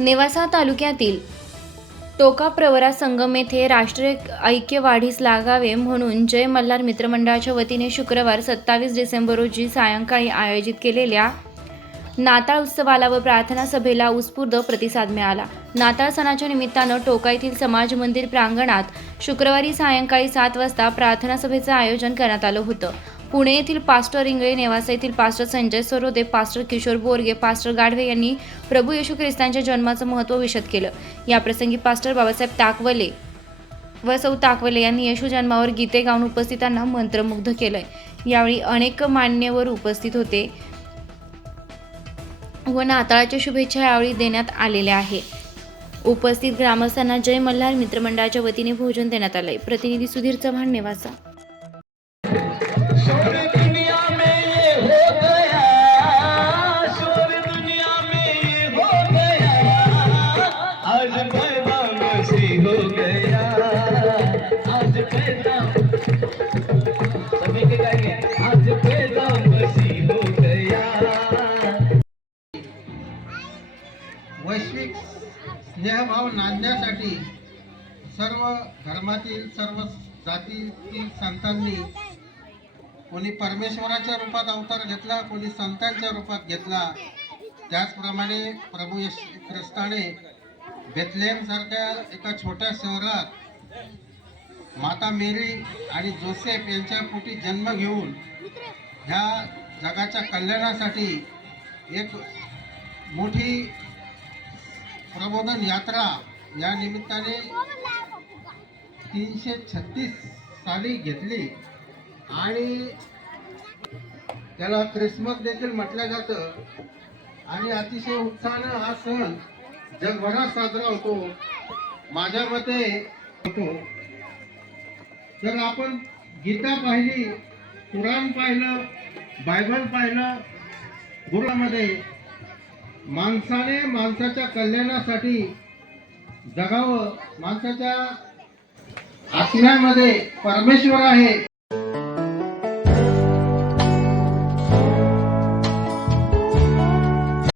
नेवासा तालुक्यातील टोका प्रवरा संगम येथे राष्ट्रीय ऐक्य वाढीस लागावे म्हणून जय मल्हार मित्रमंडळाच्या वतीने शुक्रवार सत्तावीस डिसेंबर रोजी सायंकाळी आयोजित केलेल्या नाताळ उत्सवाला व प्रार्थना सभेला उत्स्फूर्त प्रतिसाद मिळाला. नाताळ सणाच्या निमित्तानं टोका येथील समाज मंदिर प्रांगणात शुक्रवारी सायंकाळी सात वाजता प्रार्थना सभेचं आयोजन करण्यात आलं होतं. पुणे येथील पास्टर इंगळे नेवासा येथील pastor Sanjay Sarode pastor Kishor Borge pastor Gadhave यांनी प्रभू येशू ख्रिस्तांच्या जन्माचं महत्त्व विशद केलं. याप्रसंगी पास्टर बाबासाहेब ताकवले व सौ ताकवले यांनी येशू जन्मावर गीते गाऊन उपस्थितांना मंत्रमुग्ध केलंय. यावेळी अनेक मान्यवर उपस्थित होते व नाताळाच्या शुभेच्छा यावेळी देण्यात आलेल्या आहे उपस्थित ग्रामस्थांना जय मल्हार मित्रमंडळाच्या वतीने भोजन देण्यात आलंय. प्रतिनिधी सुधीर चव्हाण नेवासा. पैदा हो गया. आज पैदा सभी के गाएंगे आज पैदा हो गया. वैश्विक स्नेहभाव नांदण्यासाठी सर्व धर्मातील सर्व जातीतील संतांनी कोणी परमेश्वराच्या रूपात अवतार घेतला कोणी संतांच्या रूपात घेतला. त्याचप्रमाणे प्रभू यश ख्रिस्ताने बेथलेम सारख्या एका छोट्या शहरात माता मेरी आणि जोसेफ यांच्या पोटी जन्म घेऊन ह्या जगाच्या कल्याणासाठी एक मोठी प्रबोधन यात्रा या निमित्ताने तीनशे छत्तीस साली घेतली. आणि त्याला क्रिसमस देखील म्हटलं जातं. आणि अतिशय उत्साहानं हा सण जगभरात साजरा होतो. माझ्या मते होतो. तर आपण गीता पाहिली कुराण पाहिलं बायबल पाहिलं गुरुमध्ये माणसाने माणसाच्या कल्याणासाठी जगावं माणसाच्या आत्म्यामध्ये परमेश्वर आहे.